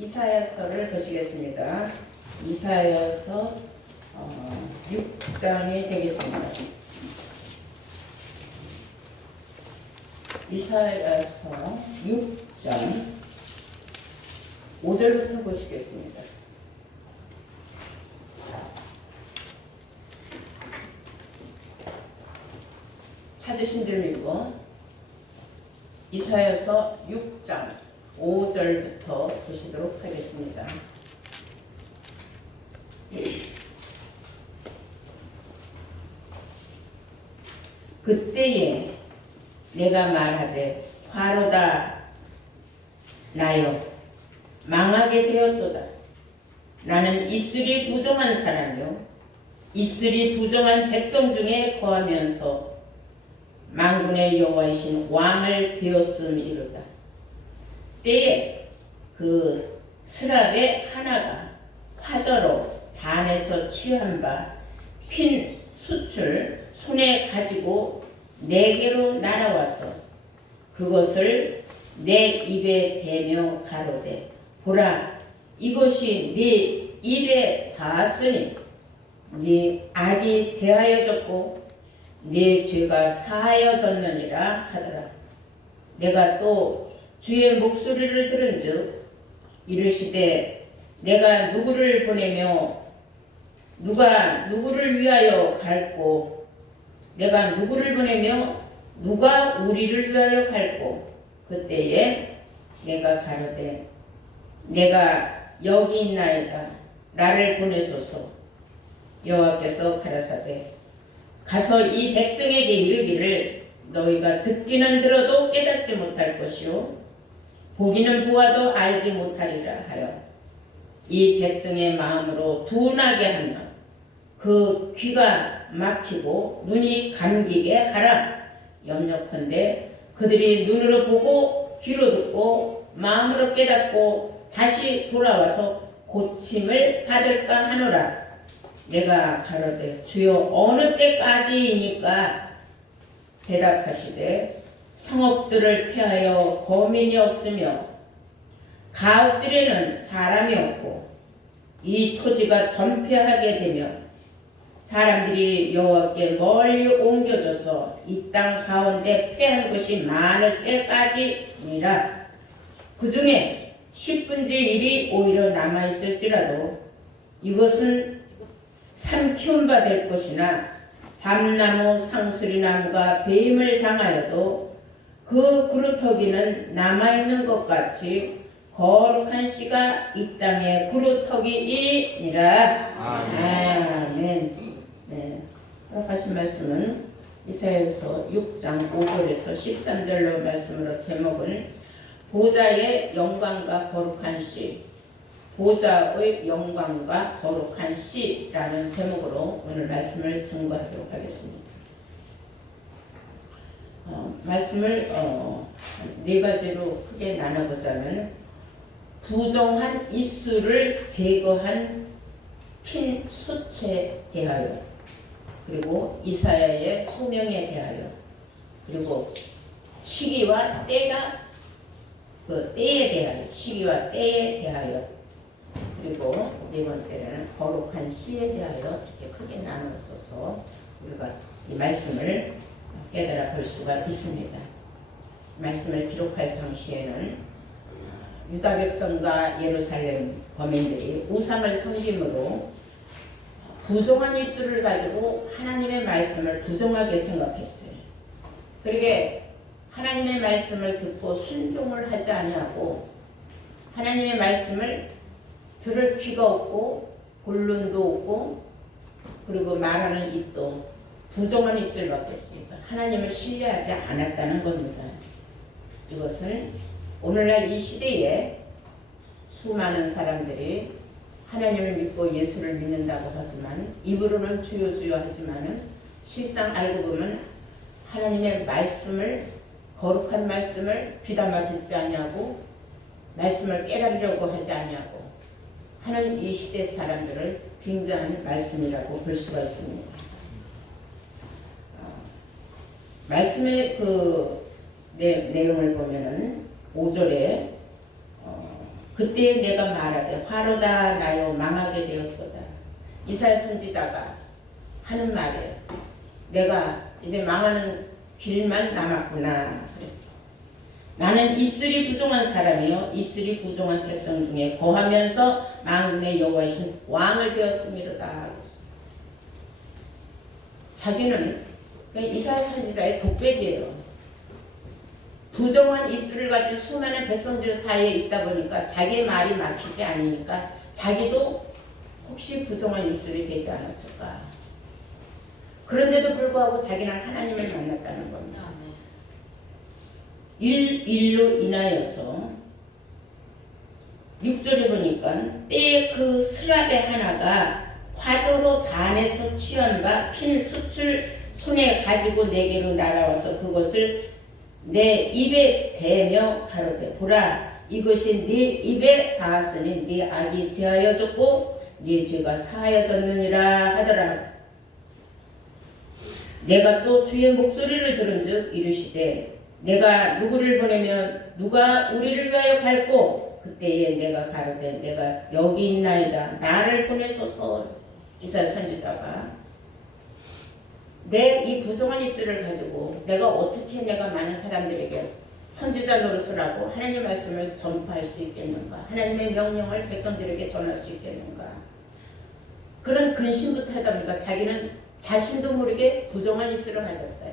이사야서를 보시겠습니다. 이사야서 6장이 되겠습니다. 이사야서 6장 5절부터 보시겠습니다. 찾으신 줄 믿고 이사야서 6장 5절부터 보시도록 하겠습니다. 그때에 내가 말하되 화로다 나여 망하게 되었도다. 나는 입술이 부정한 사람이요 입술이 부정한 백성 중에 거하면서 만군의 여호와이신 왕을 배웠음이로다. 때에 그 스랍의 하나가 화저로 단에서 취한 바 핀 숯을 손에 가지고 내게로 날아와서 그것을 내 입에 대며 가로되 보라 이것이 네 입에 닿았으니 네 악이 제하여졌고 네 죄가 사하여졌느니라 하더라. 내가 또 주의 목소리를 들은즉 이르시되 내가 누구를 보내며 누가 누구를 위하여 갈고 내가 누구를 보내며 누가 우리를 위하여 갈고 그때에 내가 가로되 내가 여기 있나이다. 나를 보내소서. 여호와께서 가라사대 가서 이 백성에게 이르기를 너희가 듣기는 들어도 깨닫지 못할 것이요 보기는 보아도 알지 못하리라 하여 이 백성의 마음으로 둔하게 하며 그 귀가 막히고 눈이 감기게 하라. 염려컨대 그들이 눈으로 보고 귀로 듣고 마음으로 깨닫고 다시 돌아와서 고침을 받을까 하노라. 내가 가로되 주여 어느 때까지이니까 대답하시되 성읍들을 패하여 거민이 없으며 가옥들에는 사람이 없고 이 토지가 전폐하게 되며 사람들이 여호와께 멀리 옮겨져서 이 땅 가운데 패한 것이 많을 때까지니라. 그 중에 10분의 1이 오히려 남아있을지라도 이것은 삼키운 바 될 것이나 밤나무 상수리나무가 배임을 당하여도 그 그루터기는 남아있는 것 같이 거룩한 씨가 이 땅에 그루터기이니라. 아멘. 네, 하신 말씀은 이사야서 6장 5절에서 13절로 말씀으로 제목을 보좌의 영광과 거룩한 씨, 보좌의 영광과 거룩한 씨라는 제목으로 오늘 말씀을 증거하도록 하겠습니다. 말씀을 네 가지로 크게 나눠보자면 부정한 입술을 제거한 핀 숯에 대하여 그리고 이사야의 소명에 대하여 그리고 시기와 때가 그 때에 대하여 시기와 때에 대하여 그리고 네 번째는 거룩한 시에 대하여 이렇게 크게 나누어서 우리가 이 말씀을 깨달아 볼 수가 있습니다. 말씀을 기록할 당시에는 유다 백성과 예루살렘 거민들이 우상을 섬김으로 부정한 입술을 가지고 하나님의 말씀을 부정하게 생각했어요. 그러게 하나님의 말씀을 듣고 순종을 하지 아니하고 하나님의 말씀을 들을 귀가 없고 볼 눈도 없고 그리고 말하는 입도 부정한 입술밖에 없으니까 하나님을 신뢰하지 않았다는 겁니다. 이것을 오늘날 이 시대에 수많은 사람들이 하나님을 믿고 예수를 믿는다고 하지만 입으로는 주여 주여 하지만은 실상 알고 보면 하나님의 말씀을 거룩한 말씀을 귀담아 듣지 아니하고 말씀을 깨달으려고 하지 아니하고 하는 이 시대 사람들을 굉장한 말씀이라고 볼 수가 있습니다. 말씀의 그 내용을 보면은 5절에 그때 내가 말하되 화로다 나요 망하게 되었도다. 이사야 선지자가 하는 말이에요. 내가 이제 망하는 길만 남았구나 그랬어. 나는 입술이 부정한 사람이요 입술이 부정한 백성 중에 거하면서 만군의 여호와이신 왕을 배웠음이로다 그랬어. 자기는 이사야 선지자의 독백이에요. 부정한 입술을 가진 수많은 백성들 사이에 있다 보니까 자기의 말이 막히지 않으니까 자기도 혹시 부정한 입술이 되지 않았을까. 그런데도 불구하고 자기는 하나님을 만났다는 겁니다. 일로 인하여서 6절에 보니까 때에 그 스랍의 하나가 화저로 단에서 취한 바 핀 숯을 손에 가지고 내게로 날아와서 그것을 내 입에 대며 가로되 보라 이것이 네 입에 닿았으니 네 악이 제하여졌고 네 죄가 사하여졌느니라 하더라. 내가 또 주의 목소리를 들은즉 이르시되 내가 누구를 보내면 누가 우리를 위하여 갈고 그때에 내가 가로되 내가 여기 있나이다 나를 보내소서. 이사야 선지자가 내 이 부정한 입술을 가지고 내가 어떻게 내가 많은 사람들에게 선지자 노릇을 하고 하나님의 말씀을 전파할 수 있겠는가, 하나님의 명령을 백성들에게 전할 수 있겠는가, 그런 근심부터 하다 보니까 자기는 자신도 모르게 부정한 입술을 가졌다.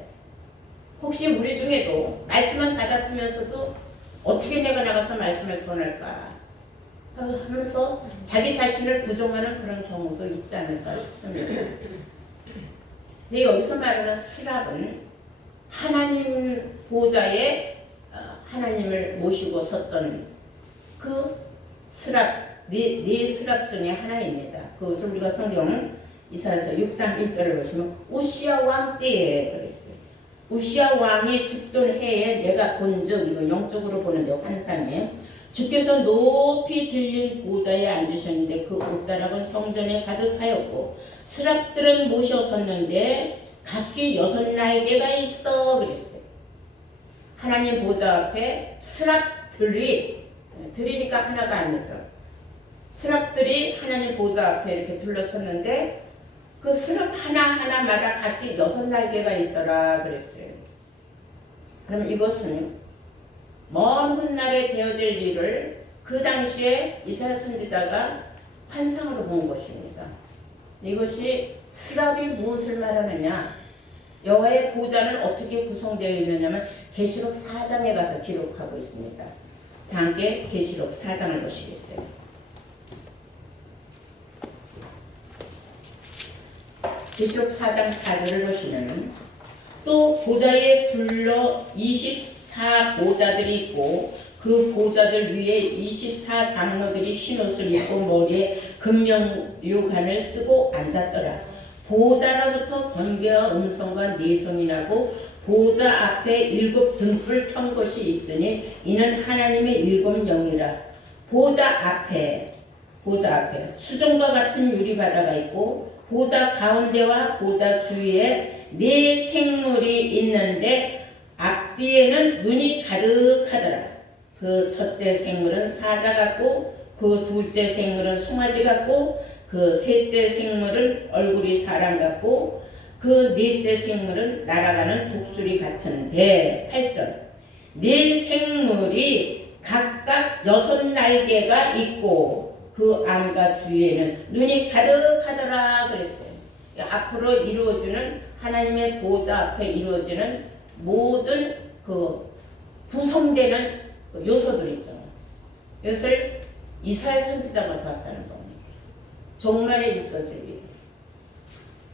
혹시 우리 중에도 말씀은 받았으면서도 어떻게 내가 나가서 말씀을 전할까 하면서 자기 자신을 부정하는 그런 경우도 있지 않을까 싶습니다. 근데 여기서 말하는 스랍은 하나님 보좌에 하나님을 모시고 섰던 그 스랍, 네 스랍 중에 하나입니다. 그것을 우리가 성경 이사야서 6장 1절을 보시면 우시야 왕 때에 그랬어요. 우시야 왕이 죽던 해에 내가 본 적, 이거 영적으로 보는데 환상이에요. 주께서 높이 들린 보좌에 앉으셨는데 그 옷자락은 성전에 가득하였고 스랍들은 모셔섰는데 각기 6날개가 있어 그랬어요. 하나님 보좌 앞에 스랍들이, 들이니까 하나가 아니죠. 스랍들이 하나님 보좌 앞에 이렇게 둘러섰는데 그 스랍 하나하나마다 각기 6날개가 있더라 그랬어요. 그럼 이것은 먼 훗날에 되어질 일을 그 당시에 이사야 선지자가 환상으로 본 것입니다. 이것이 스랍이 무엇을 말하느냐, 여호와의 보좌는 어떻게 구성되어 있느냐면 계시록 4장에 가서 기록하고 있습니다. 함께 계시록 4장을 보시겠어요. 계시록 4장 4절을 보시면 또 보좌에 둘러 24보좌들이 있고 그 보좌들 위에 24장로들이 흰옷을 입고 머리에 금명류관을 쓰고 앉았더라. 보좌로부터 번개와 음성과 내성이 나고 보좌 앞에 7 등불 켠 것이 있으니 이는 하나님의 7 영이라. 보좌 앞에 수정과 같은 유리바다가 있고 보좌 가운데와 보좌 주위에 4 생물이 있는데 앞뒤에는 눈이 가득하더라. 그 첫째 생물은 사자 같고 그 둘째 생물은 송아지 같고 그 셋째 생물은 얼굴이 사람 같고 그 넷째 생물은 날아가는 독수리 같은데 8절 4 생물이 각각 6날개가 있고 그 안과 주위에는 눈이 가득하더라 그랬어요. 앞으로 이루어지는 하나님의 보좌 앞에 이루어지는 모든 그 구성되는 요소들이죠. 이것을 이사야 선지자가 봤다는 겁니다. 종말에 있어질 일.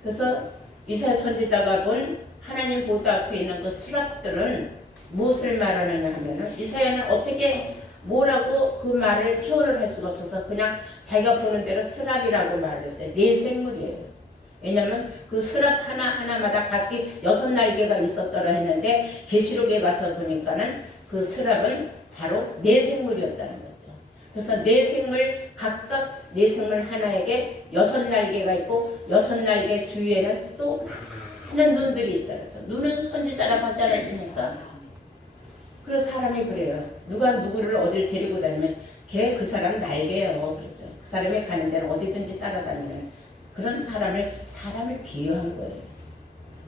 그래서 이사야 선지자가 본 하나님 보좌 앞에 있는 그 스랍들은 무엇을 말하느냐 하면은 이사야는 어떻게 뭐라고 그 말을 표현을 할 수가 없어서 그냥 자기가 보는 대로 스랍이라고 말을 했어요. 4 생물이에요. 왜냐하면 그 스랍 하나하나마다 각기 6날개가 있었더라 했는데 계시록에 가서 보니까는 그 스랍은 바로 4 생물이었다는 거죠. 그래서 4 생물 각각 4 생물 하나에게 6날개가 있고 6날개 주위에는 또 많은 눈들이 있다. 그래서 눈은 선지자라고 하지 않았습니까? 그래서 사람이 그래요. 누가 누구를 어딜 데리고 다니면 걔 그 사람 날개예요. 그렇죠. 그 사람이 가는 데는 어디든지 따라다니는 그런 사람을 비유한 거예요.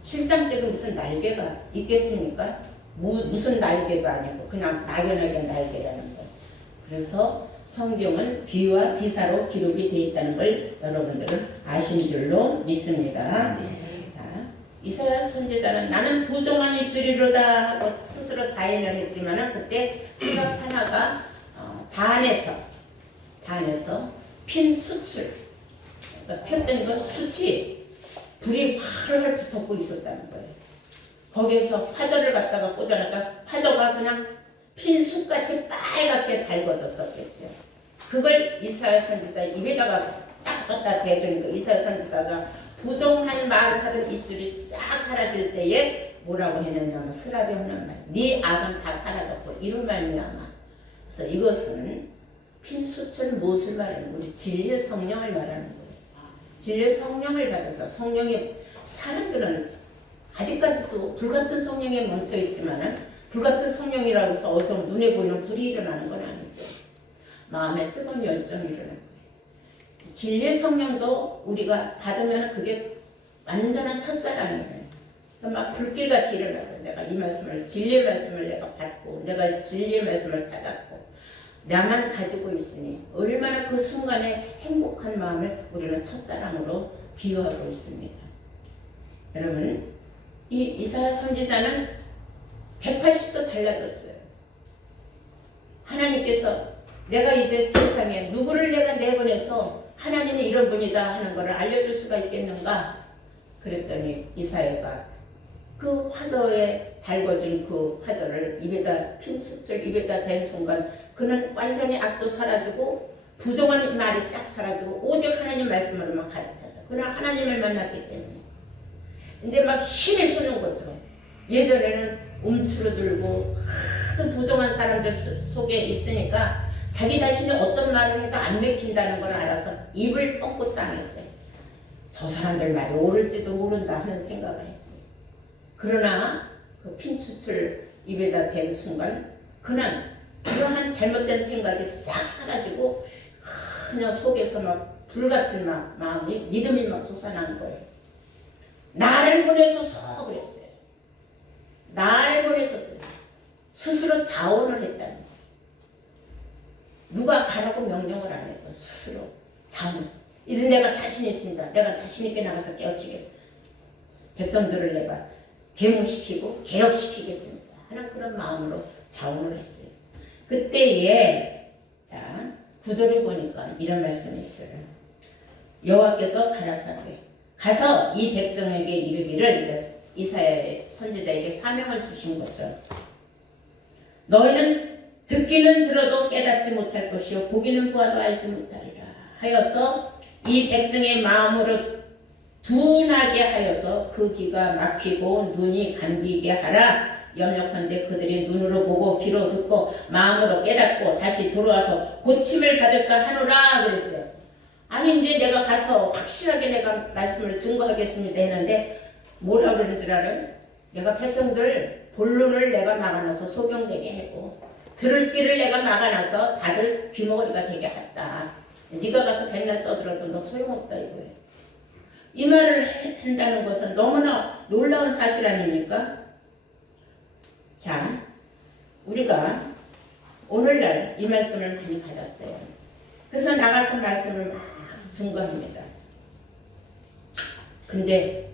실상적인 무슨 날개가 있겠습니까? 무슨 날개도 아니고 그냥 막연하게 날개라는 거. 그래서 성경은 비유와 비사로 기록이 되어 있다는 걸 여러분들은 아신 줄로 믿습니다. 자, 이사야 선지자는 나는 부정한 입술이로다 하고 스스로 자인을 했지만은 그때 생각 하나가 단에서 핀 수출, 그러니까 폈던 건 수치, 불이 활활 붙었고 있었다는 거예요. 거기에서 화저를 갖다가 꽂아놨다 화저가 그냥 핀 숯같이 빨갛게 달궈졌었겠죠. 그걸 이사야 선지자 입에다가 딱 갖다 대주니까 이사야 선지자가 부정한 말을 하던 입술이 싹 사라질 때에 뭐라고 했느냐면 스라비 하는 말, 네 악은 다 사라졌고 이런 말미암아. 그래서 이것은 핀 숯을 무엇을 말하는 거예요? 우리 진리의 성령을 말하는 거예요. 진리의 성령을 받아서 성령의 사람들은 아직까지도 불같은 성령에 멈춰 있지만은 불같은 성령이라고 해서 어서 눈에 보이는 불이 일어나는 건 아니죠. 마음에 뜨거운 열정이 일어나는 거예요. 진리의 성령도 우리가 받으면 그게 완전한 첫사랑이에요. 막 불길같이 일어나서 내가 이 말씀을 진리의 말씀을 내가 받고 내가 진리의 말씀을 찾았고 나만 가지고 있으니 얼마나 그 순간에 행복한 마음을 우리는 첫사랑으로 비유하고 있습니다. 여러분 이 이사야 선지자는 180도 달라졌어요. 하나님께서 내가 이제 세상에 누구를 내가 내보내서 하나님이 이런 분이다 하는 것을 알려줄 수가 있겠는가? 그랬더니 이사야가 그 화저에 달궈진 그 화저를 입에다 핀 숯을 입에다 댄 순간 그는 완전히 악도 사라지고 부정한 말이 싹 사라지고 오직 하나님 말씀으로만 가르쳐서 그는 하나님을 만났기 때문에 이제 막 힘이 솟는 거죠. 예전에는 움츠러들고 하도 부정한 사람들 속에 있으니까 자기 자신이 어떤 말을 해도 안 맥힌다는 걸 알아서 입을 뻥긋 당했어요. 저 사람들 말이 옳을지도 모른다 하는 생각을 했어요. 그러나 그 핀추를 입에다 댄 순간 그는 이러한 잘못된 생각이 싹 사라지고 그냥 속에서 막 불같은 마음이 믿음이 막 솟아난 거예요. 나를 보내소서 그랬어요. 나를 보내소서. 스스로 자원을 했다는 거예요. 누가 가라고 명령을 안 해도 스스로 자원. 이제 내가 자신 있습니다. 내가 자신 있게 나가서 깨우치겠어. 백성들을 내가 계몽시키고 개혁시키겠습니다. 하는 그런 마음으로 자원을 했어요. 그때에 자 9절에 보니까 이런 말씀이 있어요. 여호와께서 가라사대 가서 이 백성에게 이르기를 이제 이사야의 선지자에게 사명을 주신 거죠. 너희는 듣기는 들어도 깨닫지 못할 것이요 보기는 보아도 알지 못하리라 하여서 이 백성의 마음으로 둔하게 하여서 그 귀가 막히고 눈이 감기게 하라. 염려컨대 그들이 눈으로 보고 귀로 듣고 마음으로 깨닫고 다시 돌아와서 고침을 받을까 하노라 그랬어요. 아니 이제 내가 가서 확실하게 내가 말씀을 증거하겠습니다 했는데 뭐라고 그러는 줄 알아요? 내가 백성들 본론을 내가 막아놔서 소경되게 했고 들을 길을 내가 막아놔서 다들 귀머거리가 되게 했다. 네가 가서 백날 떠들어도 너 소용없다 이거예요. 이 말을 한다는 것은 너무나 놀라운 사실 아닙니까? 자, 우리가 오늘날 이 말씀을 많이 받았어요. 그래서 나가서 말씀을 막 증거합니다. 근데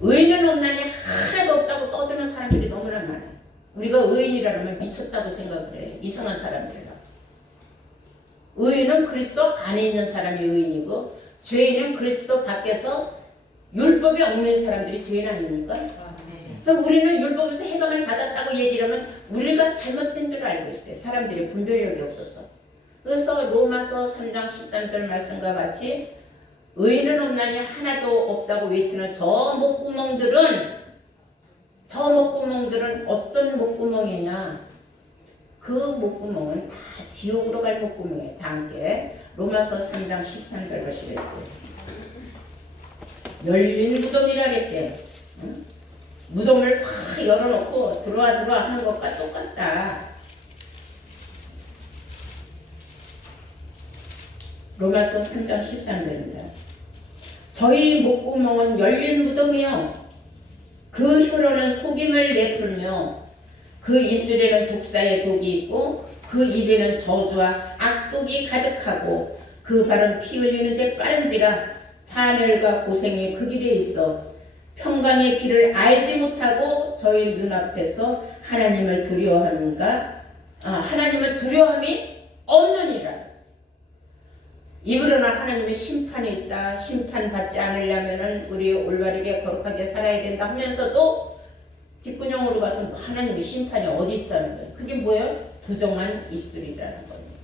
의인은 없나니 하나도 없다고 떠드는 사람들이 너무나 많아요. 우리가 의인이라면 미쳤다고 생각을 해요. 이상한 사람들이라. 의인은 그리스도 안에 있는 사람이 의인이고 죄인은 그리스도 밖에서 율법이 없는 사람들이 죄인 아닙니까? 그러니까 우리는 율법에서 해방을 받았다고 얘기를 하면 우리가 잘못된 줄 알고 있어요. 사람들이 분별력이 없어서. 그래서 로마서 3장 13절 말씀과 같이 의인은 없나니 하나도 없다고 외치는 저 목구멍들은 어떤 목구멍이냐? 그 목구멍은 다 지옥으로 갈 목구멍이에요. 다 함께 로마서 3장 13절 보시겠어요. 열린 무덤이라 그랬어요. 응? 무덤을 확 열어놓고 들어와 하는 것과 똑같다. 로마서 3장 13절입니다. 저희 목구멍은 열린 무덤이요 그 혀로는 속임을 내풀며 그 입술에는 독사의 독이 있고 그 입에는 저주와 악독이 가득하고 그 발은 피 흘리는데 빠른지라 파멸과 고생이 그 길에 있어 평강의 길을 알지 못하고 저희 눈앞에서 하나님을 두려워함이 없느니라. 입으로는 하나님의 심판이 있다. 심판받지 않으려면 우리 올바르게 거룩하게 살아야 된다 하면서도 뒷구녕으로 가서 하나님의 심판이 어디 있어하는 거예요. 그게 뭐예요? 부정한 입술이라는 겁니다.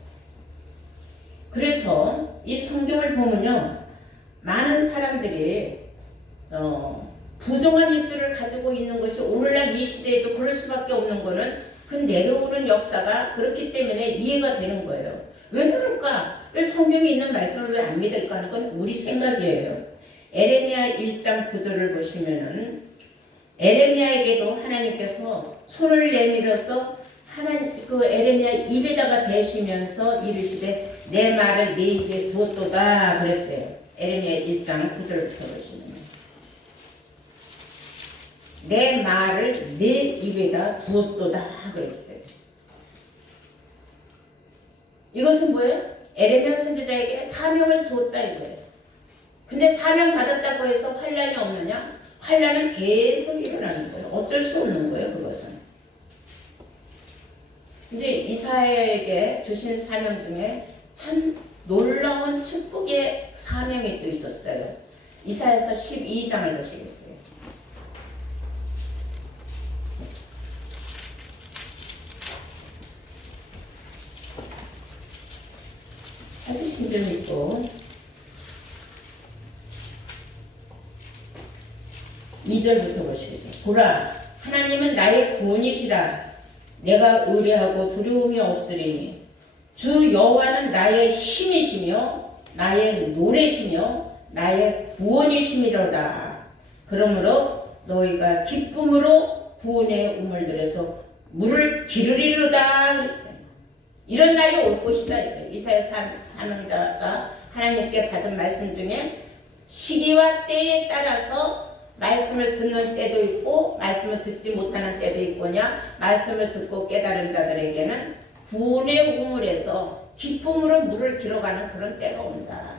그래서 이 성경을 보면요. 많은 사람들이 부정한 입술을 가지고 있는 것이 오늘날 이 시대에도 그럴 수밖에 없는 거는 그 내려오는 역사가 그렇기 때문에 이해가 되는 거예요. 왜 저럴까? 왜 성경에 있는 말씀을 왜 안 믿을까 하는 건 우리 생각이에요. 에레미야 1장 9절을 보시면은 에레미야에게도 하나님께서 손을 내밀어서 그 에레미야 입에다가 대시면서 이르시되 내 말을 네 입에 두었도다 그랬어요. 에레미야 1장 9절부터 보시면 내 말을 네 입에다 두었도다 그랬어요. 이것은 뭐예요? 에레미야 선지자에게 사명을 주었다 이거예요. 근데 사명 받았다고 해서 환란이 없느냐? 환란은 계속 일어나는 거예요. 어쩔 수 없는 거예요, 그것은. 근데 이사야에게 주신 사명 중에 참 놀라운 축복의 사명이 또 있었어요. 이사야서 12장을 보시겠어요. 찾으신 점 있고 2절부터 보시겠어요. 보라, 하나님은 나의 구원이시라. 내가 의뢰하고 두려움이 없으리니 주 여호와는 나의 힘이시며 나의 노래시며 나의 구원이시미로다. 그러므로 너희가 기쁨으로 구원의 우물들에서 물을 기르리로다 그랬어요. 이런 날이 올 것이다. 이사야 사명자가 하나님께 받은 말씀 중에 시기와 때에 따라서 말씀을 듣는 때도 있고 말씀을 듣지 못하는 때도 있고냐, 말씀을 듣고 깨달은 자들에게는 구원의 우물에서 기쁨으로 물을 길어가는 그런 때가 온다.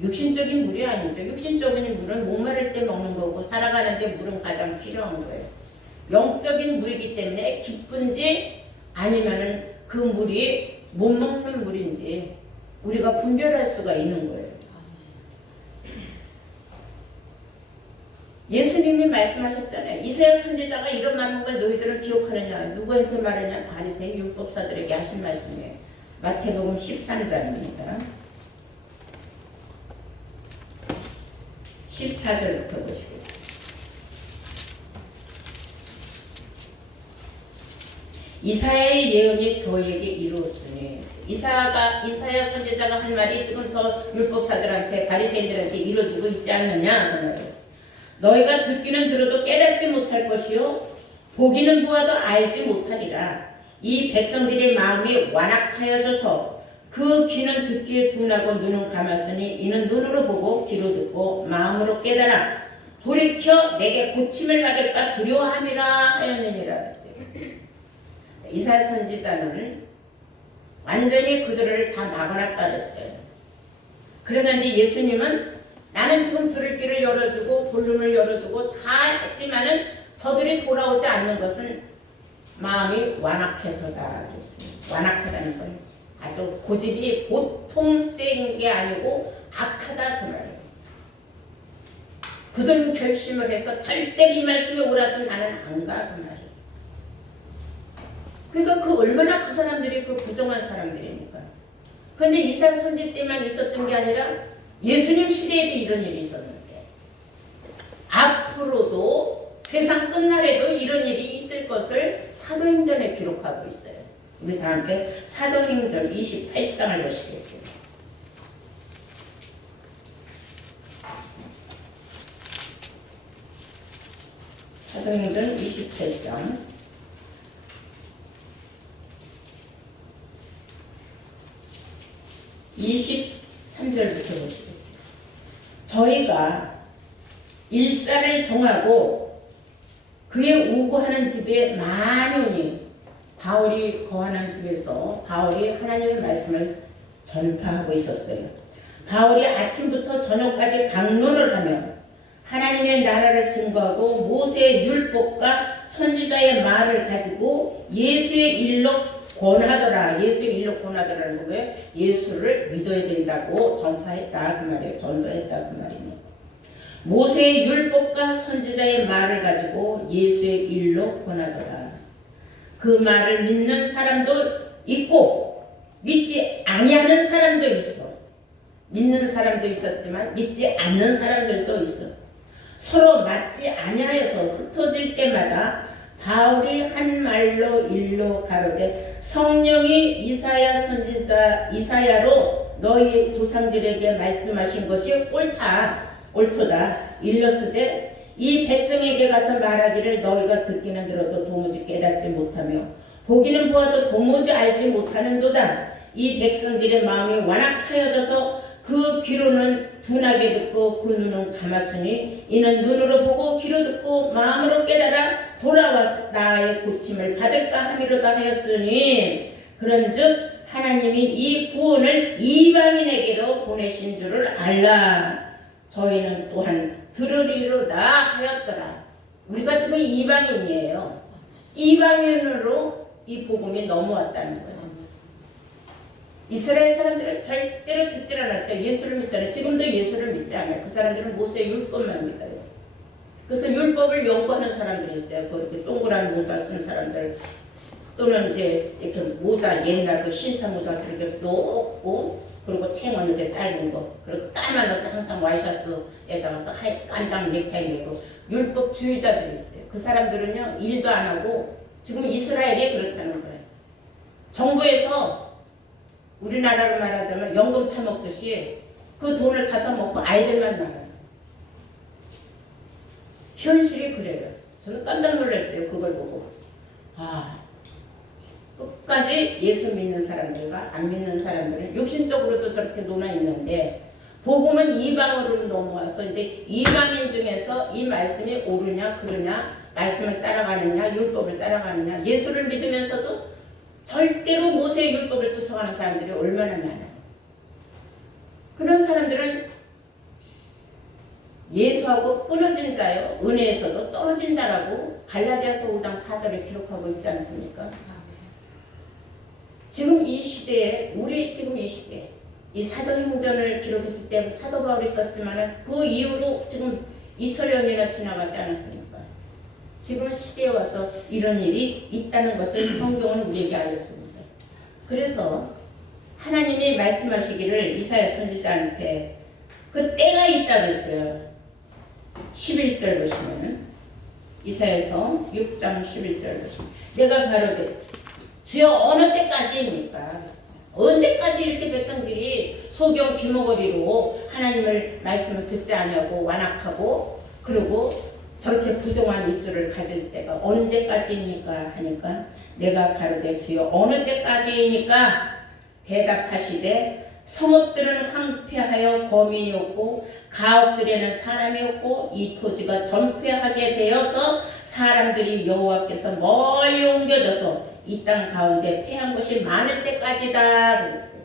육신적인 물이 아니죠. 육신적인 물은 목마를 때 먹는 거고 살아가는데 물은 가장 필요한 거예요. 영적인 물이기 때문에 기쁜지 아니면은 그 물이 못 먹는 물인지 우리가 분별할 수가 있는 거예요. 예수님이 말씀하셨잖아요. 이사야 선지자가 이런 말한 걸 너희들은 기억하느냐? 누구한테 말하냐? 바리새인 율법사들에게 하신 말씀이에요. 마태복음 13장입니다. 14절부터 보시겠습니다. 이사야의 예언이 저희에게 이루었으니 이사야 선지자가 한 말이 지금 저 율법사들한테 바리새인들한테 이루어지고 있지 않느냐 그 말이에요. 너희가 듣기는 들어도 깨닫지 못할 것이요 보기는 보아도 알지 못하리라. 이 백성들의 마음이 완악하여져서 그 귀는 듣기에 둔하고 눈은 감았으니 이는 눈으로 보고 귀로 듣고 마음으로 깨달아 돌이켜 내게 고침을 받을까 두려워함이라 하였느니라 했어요. 이사야 선지자는 완전히 그들을 다 막아놨다 그랬어요. 그러는데 예수님은 나는 지금 들을 길을 열어주고 볼륨을 열어주고 다 했지만은 저들이 돌아오지 않는 것은 마음이 완악해서다 그랬습니다. 완악하다는 건 아주 고집이 보통 센 게 아니고 악하다 그 말이에요. 굳은 결심을 해서 절대 이 말씀에 오라도 나는 안 가 그 말이에요. 그러니까 그 얼마나 그 사람들이 그 부정한 사람들입니까? 그런데 이사야 선지 때만 있었던 게 아니라 예수님 시대에도 이런 일이 있었는데 앞으로도 세상 끝날에도 이런 일이 있을 것을 사도행전에 기록하고 있어요. 우리 다 함께 사도행전 28장을 보시겠습니다. 사도행전 28장 24 3절부터 보시겠어요. 저희가 일자를 정하고 그의 우고하는 집에 많이 오니 바울이 거하는 집에서 바울이 하나님의 말씀을 전파하고 있었어요. 바울이 아침부터 저녁까지 강론을 하며 하나님의 나라를 증거하고 모세의 율법과 선지자의 말을 가지고 예수의 일로 권하더라. 예수의 일로 권하더라는 거고요. 예수를 믿어야 된다고 전파했다 그 말이에요. 전도했다 그 말이에요. 모세의 율법과 선지자의 말을 가지고 예수의 일로 권하더라. 그 말을 믿는 사람도 있고 믿지 아니하는 사람도 있어. 믿는 사람도 있었지만 믿지 않는 사람들도 있어. 서로 맞지 아니하여서 흩어질 때마다 바울이 한 말로 일로 가로되 성령이 이사야 선지자 이사야로 너희 조상들에게 말씀하신 것이 옳도다 일렀으되 이 백성에게 가서 말하기를 너희가 듣기는 들어도 도무지 깨닫지 못하며 보기는 보아도 도무지 알지 못하는도다. 이 백성들의 마음이 완악하여져서 그 귀로는 둔하게 듣고 그 눈은 감았으니 이는 눈으로 보고 귀로 듣고 마음으로 깨달아 돌아와 나의 고침을 받을까 함이로다 하였으니 그런즉 하나님이 이 구원을 이방인에게로 보내신 줄을 알라. 저희는 또한 들으리로다 하였더라. 우리가 지금 이방인이에요. 이방인으로 이 복음이 넘어왔다는 거예요. 이스라엘 사람들은 절대로 듣질 않았어요. 예수를 믿잖아요. 지금도 예수를 믿지 않아요. 그 사람들은 모세의 율법만 믿어요. 그래서 율법을 연구하는 사람들이 있어요. 그렇게 동그란 모자 쓴 사람들 또는 이제 이렇게 모자 옛날 그 신사 모자 이렇게 높고 그리고 챙었는데 짧은 거 그리고 까만 옷을 항상 와이셔츠에다가 또 깐장 넥타이 메고 율법주의자들이 있어요. 그 사람들은요 일도 안 하고 지금 이스라엘이 그렇다는 거예요. 정부에서 우리나라로 말하자면 연금 타먹듯이 그 돈을 타서 먹고 아이들만 나가요. 현실이 그래요. 저는 깜짝 놀랐어요. 그걸 보고. 끝까지 예수 믿는 사람들과 안 믿는 사람들은 육신적으로도 저렇게 논아 있는데 복음은 이방으로 넘어와서 이제 이방인 중에서 이 말씀이 옳으냐 그르냐 말씀을 따라가느냐 율법을 따라가느냐 예수를 믿으면서도 절대로 모세의 율법을 쫓아가는 사람들이 얼마나 많아요. 그런 사람들은 예수하고 끊어진 자요 은혜에서도 떨어진 자라고 갈라디아서 5장 4절에 기록하고 있지 않습니까? 지금 이 시대에 우리 지금 이 시대에 이 사도행전을 기록했을 때 사도 바울이 썼지만 그 이후로 지금 2000년이나 지나가지 않았습니까? 지금 시대에 와서 이런 일이 있다는 것을 성경은 우리에게 알려줍니다. 그래서 하나님이 말씀하시기를 이사야 선지자한테 그 때가 있다고 했어요. 11절 보시면은 이사야서 6장 11절 보시면 내가 가로되 주여 어느 때까지입니까? 언제까지 이렇게 백성들이 소경 귀머거리로 하나님을 말씀을 듣지 아니하고 완악하고 그리고 저렇게 부정한 입술을 가질 때가 언제까지입니까? 하니까 내가 가로되 주여 어느 때까지입니까? 대답하시되 성읍들은 황폐하여 거민이 없고 가옥들에는 사람이 없고 이 토지가 전폐하게 되어서 사람들이 여호와께서 멀리 옮겨져서 이 땅 가운데 패한 것이 많을 때까지다 그랬어요.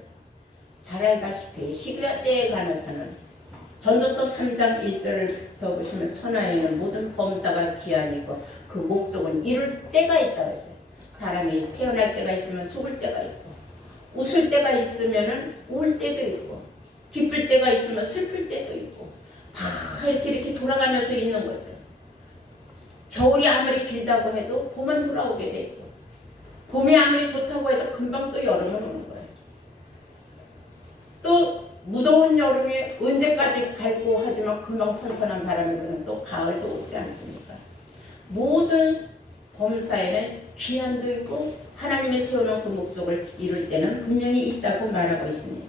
잘 알다시피 시기라 때에 관해서는 전도서 3장 1절을 더 보시면 천하에는 모든 범사가 기한이고 그 목적은 이룰 때가 있다고 했어요. 사람이 태어날 때가 있으면 죽을 때가 있고 웃을 때가 있으면 울 때도 있고 기쁠 때가 있으면 슬플 때도 있고 다 이렇게 돌아가면서 있는 거죠. 겨울이 아무리 길다고 해도 봄은 돌아오게 돼 있고 봄이 아무리 좋다고 해도 금방 또 여름은 오는 거예요. 또 무더운 여름이 언제까지 갈고 하지만 금방 선선한 바람이 부는 또 가을도 오지 않습니까? 모든 범사에는 기한도 있고 하나님이 세워놓은 그 목적을 이룰 때는 분명히 있다고 말하고 있습니다.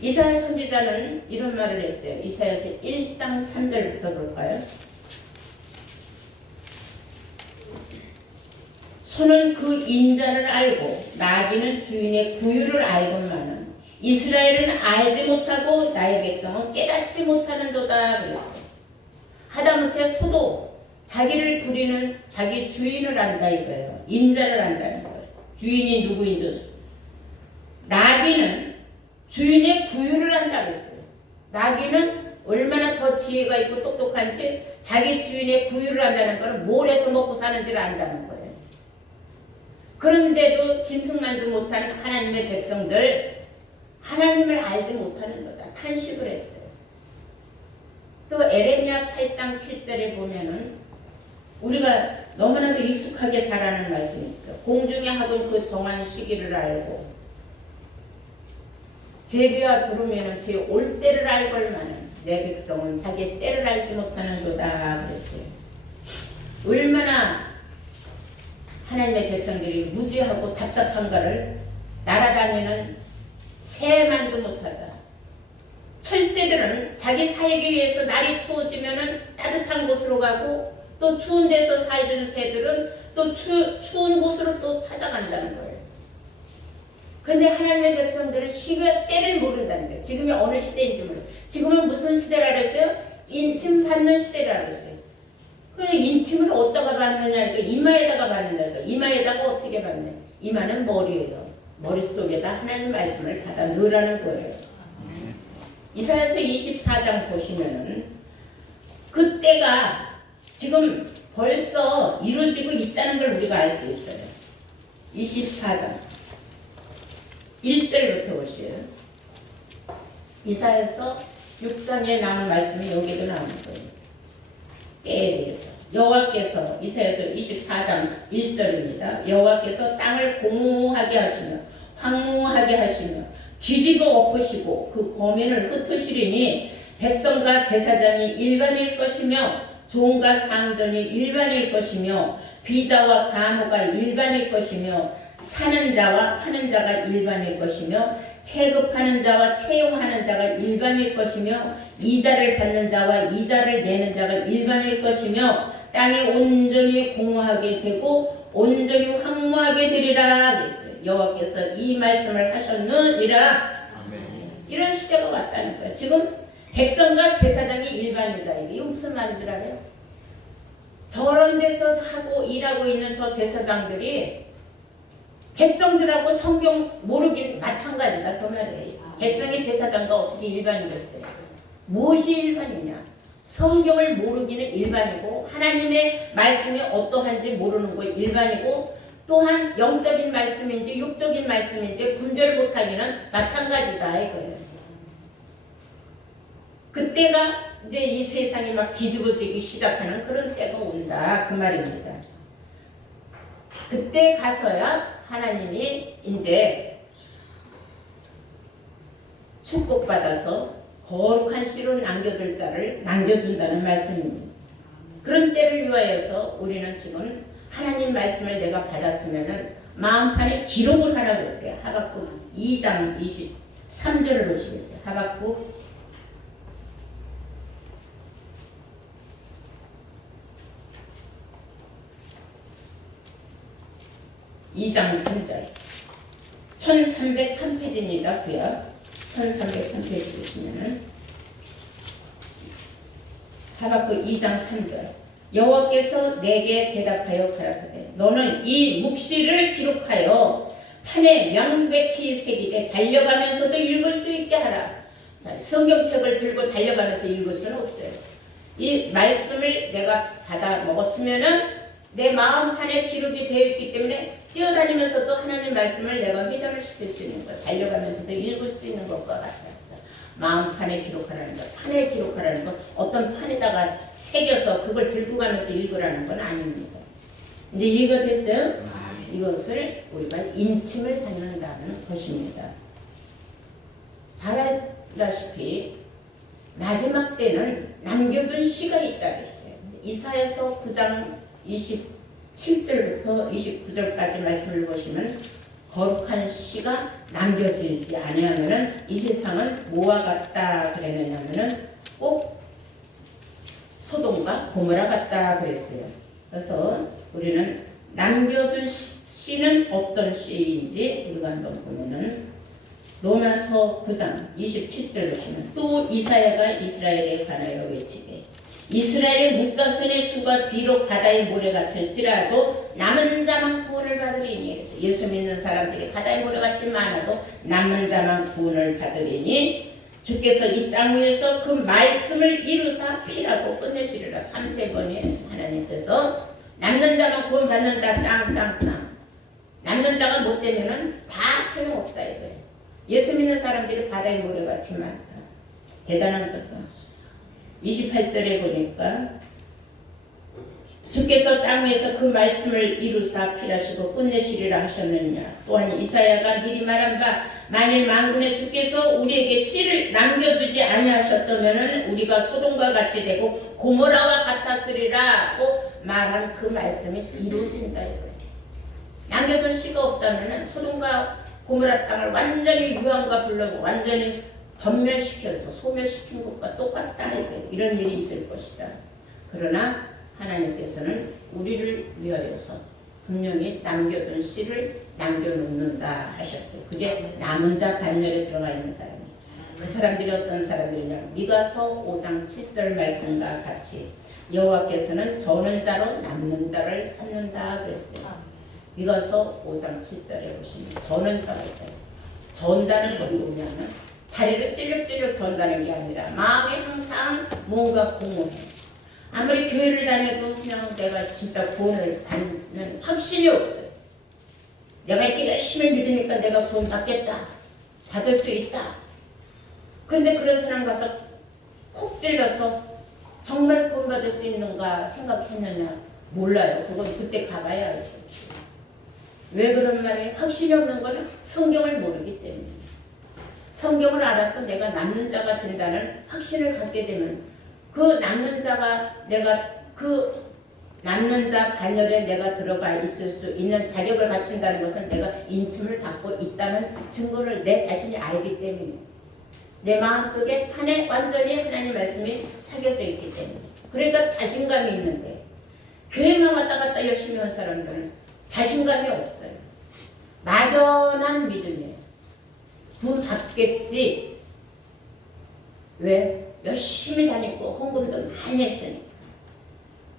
이사야 선지자는 이런 말을 했어요. 이사야서 1장 3절부터 볼까요? 소는 그 인자를 알고 나귀는 주인의 구유를 알건만은 이스라엘은 알지 못하고 나의 백성은 깨닫지 못하는도다 그랬어요. 하다못해 소도 자기를 부리는 자기 주인을 안다 이거예요. 임자를 안다는 거예요. 주인이 누구인지. 나귀는 주인의 구유를 안다 그랬어요. 나귀는 얼마나 더 지혜가 있고 똑똑한지 자기 주인의 구유를 안다는 거는 뭘 해서 먹고 사는지를 안다는 거예요. 그런데도 짐승만도 못하는 하나님의 백성들, 하나님을 알지 못하는 거다. 탄식을 했어요. 또 에레미야 8장 7절에 보면은 우리가 너무나도 익숙하게 잘 아는 말씀이 있죠. 공중에 하던 그 정한 시기를 알고 제비와 두루미는 제 올 때를 알걸만은 내 백성은 자기 때를 알지 못하는도다 그랬어요. 얼마나 하나님의 백성들이 무지하고 답답한가를 날아다니는 새만도 못하다. 철새들은 자기 살기 위해서 날이 추워지면은 따뜻한 곳으로 가고 또 추운 데서 살던 새들은 또 추운 곳으로 또 찾아간다는 거예요. 근데 하나님의 백성들은 시기와 때를 모른다는 거예요. 지금이 어느 시대인지 모르요. 지금은 무슨 시대라 그랬어요? 인침 받는 시대라 그랬어요. 그 인침을 어디다가 받느냐? 이마에다가 받는다. 이마에다가 어떻게 받냐? 이마는 머리예요. 머릿속에다 하나님 말씀을 받아 넣으라는 거예요. 이사야서 24장 보시면은 그때가 지금 벌써 이루어지고 있다는 걸 우리가 알 수 있어요. 24장 1절부터 보시요. 이사야서 6장에 나오는 말씀이 여기도 나오는 거예요. 때에 대해서. 여호와께서 이사야서 24장 1절입니다. 여호와께서 땅을 공허하게 하시며 황무하게 하시며 뒤집어 엎으시고 그 고민을 흩으시리니 백성과 제사장이 일반일 것이며 종과 상전이 일반일 것이며 비자와 가무가 일반일 것이며 사는 자와 파는 자가 일반일 것이며 체급하는 자와 채용하는 자가 일반일 것이며 이자를 받는 자와 이자를 내는 자가 일반일 것이며 땅이 온전히 공허하게 되고 온전히 황무하게 되리라 그랬어요. 여호와께서 이 말씀을 하셨느니라. 이런 시대가 왔다는 거예요. 지금 백성과 제사장이 일반이다. 이게 무슨 말인지 알아요? 저런 데서 하고 일하고 있는 저 제사장들이 백성들하고 성경 모르긴 마찬가지다 그 말이에요. 백성의 제사장과 어떻게 일반이 됐어요? 무엇이 일반이냐? 성경을 모르기는 일반이고 하나님의 말씀이 어떠한지 모르는 거 일반이고 또한 영적인 말씀인지 육적인 말씀인지 분별 못하기는 마찬가지다 이거예요. 그때가 이제 이 세상이 막 뒤집어지기 시작하는 그런 때가 온다 그 말입니다. 그때 가서야 하나님이 이제 축복받아서 거룩한 씨로 남겨둘 자를 남겨준다는 말씀입니다. 그런 때를 위하여서 우리는 지금 하나님 말씀을 내가 받았으면은 마음판에 기록을 하라고 했어요. 하박국 2장 23절을 보시겠어요. 하박국 2장 3절 1303페이지입니다. 구약 1303페이지 보시면은 하박국 2장 3절 여호와께서 내게 대답하여 가라사대 너는 이 묵시를 기록하여 판에 명백히 새기되 달려가면서도 읽을 수 있게 하라. 자, 성경책을 들고 달려가면서 읽을 수는 없어요. 이 말씀을 내가 받아 먹었으면은 내 마음판에 기록이 되어 있기 때문에 뛰어다니면서도 하나님 말씀을 내가 회전을 시킬 수 있는 것, 달려가면서도 읽을 수 있는 것과 같아서 마음판에 기록하라는 것, 판에 기록하라는 것, 어떤 판에다가 새겨서 그걸 들고 가면서 읽으라는 건 아닙니다. 이제 이해가 됐어요? 이것을 우리가 인침을 받는다는 것입니다. 잘 알다시피 마지막 때는 남겨둔 시가 있다 했어요. 이사야서 9장 27절부터 29절까지 말씀을 보시면 거룩한 씨가 남겨지지 아니하면은 이 세상은 뭐와 같다 그랬느냐면은 꼭 소돔과 고모라 같다 그랬어요. 그래서 우리는 남겨둔 씨는 어떤 씨인지 우리가 한번 보면은 로마서 9장 27절 보시면 또 이사야가 이스라엘에 관하여 외치되 이스라엘의 묵자선의 수가 비록 바다의 모래 같을지라도 남은 자만 구원을 받으리니. 그래서 예수 믿는 사람들이 바다의 모래같이 많아도 남은 자만 구원을 받으리니 주께서 이 땅 위에서 그 말씀을 이루사 피라고 끝내시리라. 3세번에 하나님께서 남는 자만 구원 받는다. 땅 남는 자가 못 되면은 다 소용없다 이거예요. 예수 믿는 사람들이 바다의 모래같이 많다. 대단한 거죠. 28절에 보니까 주께서 땅 위에서 그 말씀을 이루사 필하시고 끝내시리라 하셨느냐. 또한 이사야가 미리 말한 바 만일 만군의 주께서 우리에게 씨를 남겨두지 아니하셨다면 우리가 소돔과 같이 되고 고모라와 같았으리라고 말한 그 말씀이 이루어진다 이거예요. 남겨둔 씨가 없다면 소돔과 고모라 땅을 완전히 유황과 불러고 완전히 전멸시켜서 소멸시킨 것과 똑같다 이런 일이 있을 것이다. 그러나 하나님께서는 우리를 위하여서 분명히 남겨둔 씨를 남겨놓는다 하셨어요. 그게 남은 자 반열에 들어가 있는 사람이에요. 그 사람들이 어떤 사람들이냐. 미가서 5장 7절 말씀과 같이 여호와께서는 저는 자로 남는 자를 삼는다 그랬어요. 미가서 5장 7절에 보시면 저는 자가 있다. 전다는 건 뭐냐면 다리를 찔륵찔륵 전다는 게 아니라 마음이 항상 뭔가 공허해. 아무리 교회를 다녀도 그냥 내가 진짜 구원을 받는 확신이 없어요. 내가 이렇게 열심히 믿으니까 내가 구원 받겠다. 받을 수 있다. 그런데 그런 사람 가서 콕 찔러서 정말 구원 받을 수 있는가 생각했느냐. 몰라요. 그건 그때 가봐야 알죠. 왜 그런 말에 확신이 없는 거는 성경을 모르기 때문에. 성경을 알아서 내가 남는 자가 된다는 확신을 갖게 되면 그 남는 자가 내가 그 남는 자 반열에 내가 들어가 있을 수 있는 자격을 갖춘다는 것은 내가 인침을 받고 있다는 증거를 내 자신이 알기 때문에 내 마음속에 판에 완전히 하나님 말씀이 새겨져 있기 때문에 그러니까 자신감이 있는데 교회만 왔다 갔다 열심히 한 사람들은 자신감이 없어요. 막연한 믿음이에요. 돈 받겠지. 왜? 열심히 다니고 헌금도 많이 했으니까.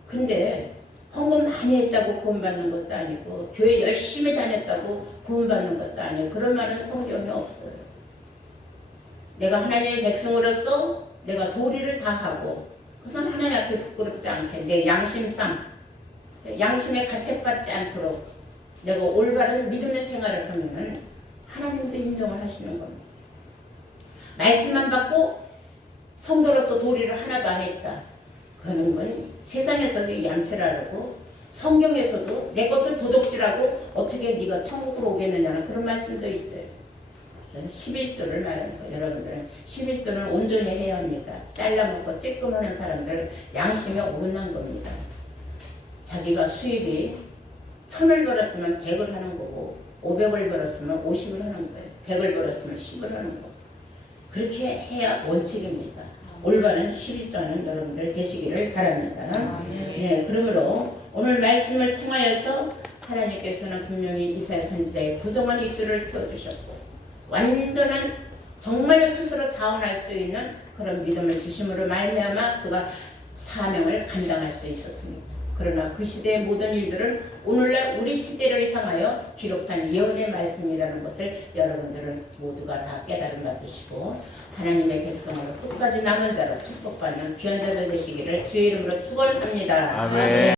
근데 헌금 많이 했다고 구원받는 것도 아니고 교회 열심히 다녔다고 구원받는 것도 아니에요. 그런 말은 성경에 없어요. 내가 하나님의 백성으로서 내가 도리를 다하고 그것은 하나님 앞에 부끄럽지 않게 내 양심상 양심에 가책받지 않도록 내가 올바른 믿음의 생활을 하면은 하나님도 인정을 하시는 겁니다. 말씀만 받고 성도로서 도리를 하나도 안 했다. 그런 건 세상에서도 양치라고 성경에서도 내 것을 도둑질하고 어떻게 네가 천국으로 오겠느냐는 그런 말씀도 있어요. 11조를 말하는 거예요. 여러분들은 11조는 온전히 해야 합니다. 잘라먹고 찔끔하는 사람들 양심이 어긋난 겁니다. 자기가 수입이 1000을 벌었으면 100을 하는 거고 500을 벌었으면 50을 하는 거예요. 100을 벌었으면 10을 하는 거고 그렇게 해야 원칙입니다. 올바른 11조는 여러분들 되시기를 바랍니다. 네, 그러므로 오늘 말씀을 통하여서 하나님께서는 분명히 이사야 선지자의 부정한 입술을 펴주셨고 완전한 정말 스스로 자원할 수 있는 그런 믿음을 주심으로 말미암아 그가 사명을 감당할 수 있었습니다. 그러나 그 시대의 모든 일들은 오늘날 우리 시대를 향하여 기록한 예언의 말씀이라는 것을 여러분들은 모두가 다 깨달음 받으시고 하나님의 백성으로 끝까지 남은 자로 축복받는 귀한 자들 되시기를 주의 이름으로 축원합니다. 아멘.